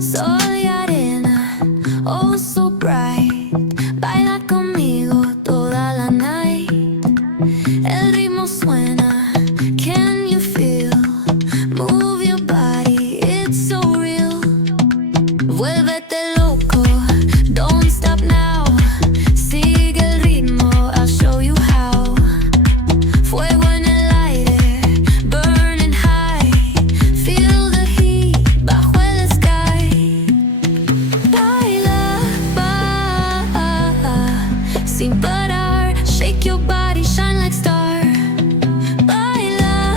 Soy arena, oh so bright. Baila conmigo toda la night. El ritmo suena, can you feel? Move your body, it's so real. Vuélvete loco, don't stop now. Sigue el ritmo, I'll show you how. Fuego en el aire, burning high. Feel the heat bajo el sky. Baila, sin parar. Shake your body, shine like star. Baila,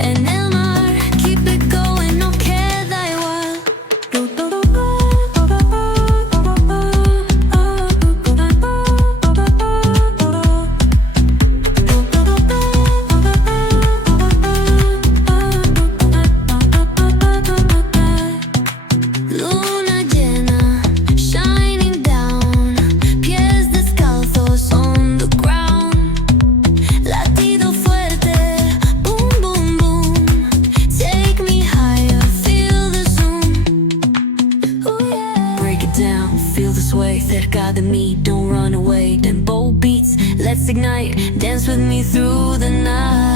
en el mar. Keep it going, no queda igual. Luna llena, shining down. Pies descalzos on the ground. Latido fuerte, boom, boom, boom. Take me higher, feel the zoom. Ooh, yeah. Break it down, feel the sway. Cerca de mí, don't run away. Tempo beats, let's ignite. Dance with me through the night.